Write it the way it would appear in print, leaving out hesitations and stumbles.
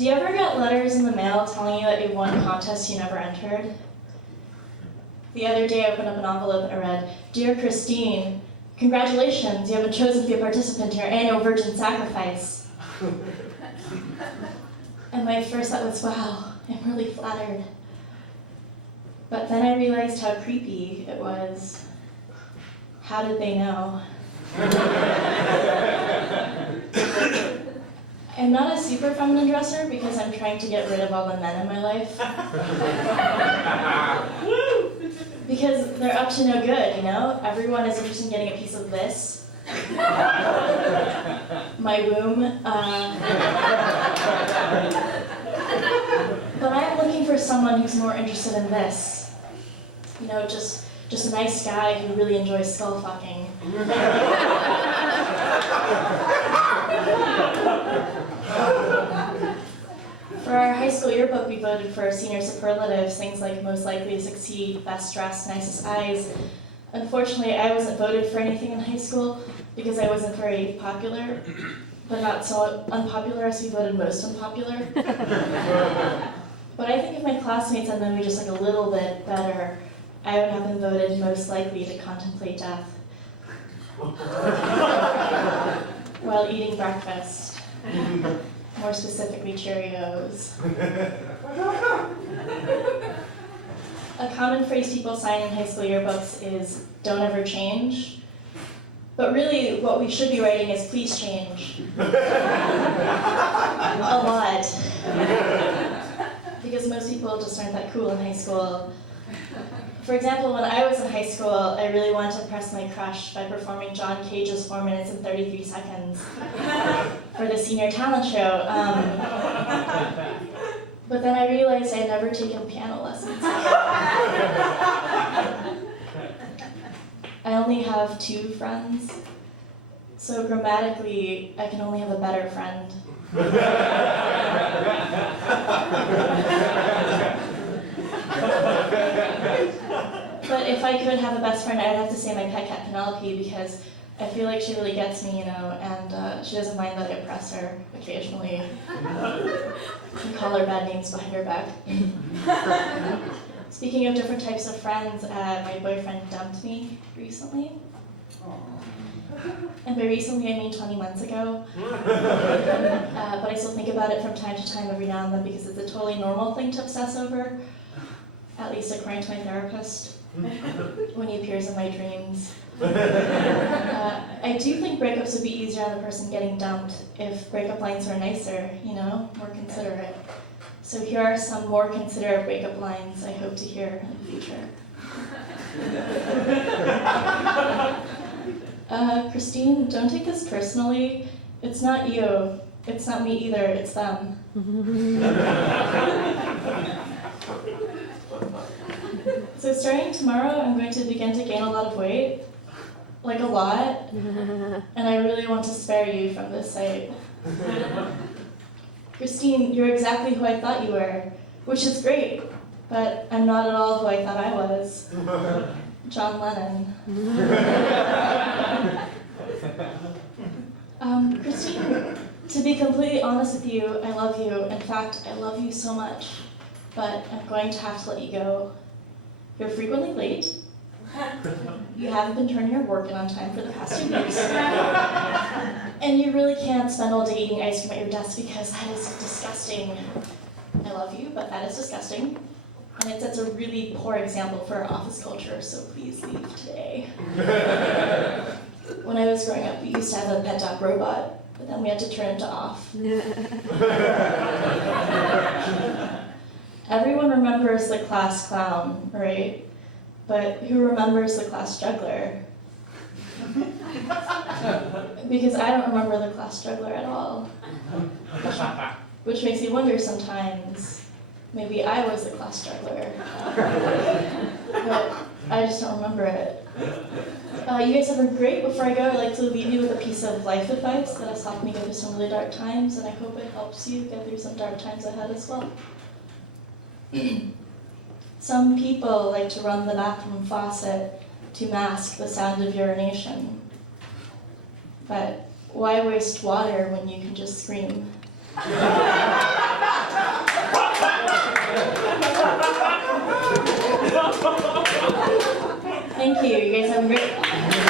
Do you ever get letters in the mail telling you that you won a contest you never entered? The other day I opened up an envelope and I read, "Dear Christine, congratulations, you have been chosen to be a participant in our annual Virgin Sacrifice." And my first thought was, wow, I'm really flattered. But then I realized how creepy it was. How did they know? I'm not a super feminine dresser because I'm trying to get rid of all the men in my life. Because they're up to no good, you know? Everyone is interested in getting a piece of this. My womb. But I'm looking for someone who's more interested in this. You know, just a nice guy who really enjoys skull fucking. For our high school yearbook, we voted for senior superlatives, things like most likely to succeed, best dressed, nicest eyes. Unfortunately, I wasn't voted for anything in high school because I wasn't very popular, but not so unpopular as we voted most unpopular. But I think if my classmates had known me just like a little bit better, I would have been voted most likely to contemplate death while eating breakfast. More specifically, Cheerios. A common phrase people sign in high school yearbooks is, "Don't ever change." But really, what we should be writing is, "Please change." A lot. Because most people just aren't that cool in high school. For example, when I was in high school, I really wanted to impress my crush by performing John Cage's 4 minutes and 33 seconds for the senior talent show. But then I realized I'd never taken piano lessons. I only have 2 friends, so grammatically, I can only have a better friend. But if I could have a best friend, I'd have to say my pet cat Penelope, because I feel like she really gets me, you know, and she doesn't mind that I oppress her occasionally and call her bad names behind her back. Speaking of different types of friends, my boyfriend dumped me recently. And by recently, I mean 20 months ago. But I still think about it from time to time, every now and then, because it's a totally normal thing to obsess over, at least according to my therapist, when he appears in my dreams. I do think breakups would be easier on the person getting dumped if breakup lines were nicer, you know, more considerate. So here are some more considerate breakup lines I hope to hear in the future. Christine, don't take this personally. It's not you. It's not me either. It's them. So starting tomorrow, I'm going to begin to gain a lot of weight. Like a lot. And I really want to spare you from this sight. Christine, you're exactly who I thought you were, which is great, but I'm not at all who I thought I was. John Lennon. Christine, to be completely honest with you, I love you. In fact, I love you so much, but I'm going to have to let you go. You're frequently late. You haven't been turning your work in on time for the past 2 weeks. And you really can't spend all day eating ice cream at your desk because that is disgusting. I love you, but that is disgusting. And it sets a really poor example for our office culture, so please leave today. When I was growing up, we used to have a pet dog robot, but then we had to turn it to off. Everyone remembers the class clown, right? But who remembers the class juggler? Because I don't remember the class juggler at all. Which makes me wonder sometimes, maybe I was the class juggler. But I just don't remember it. You guys have been great. Before I go, I'd like to leave you with a piece of life advice that has helped me go through some really dark times, and I hope it helps you get through some dark times ahead as well. Some people like to run the bathroom faucet to mask the sound of urination. But why waste water when you can just scream? Thank you. You guys have a great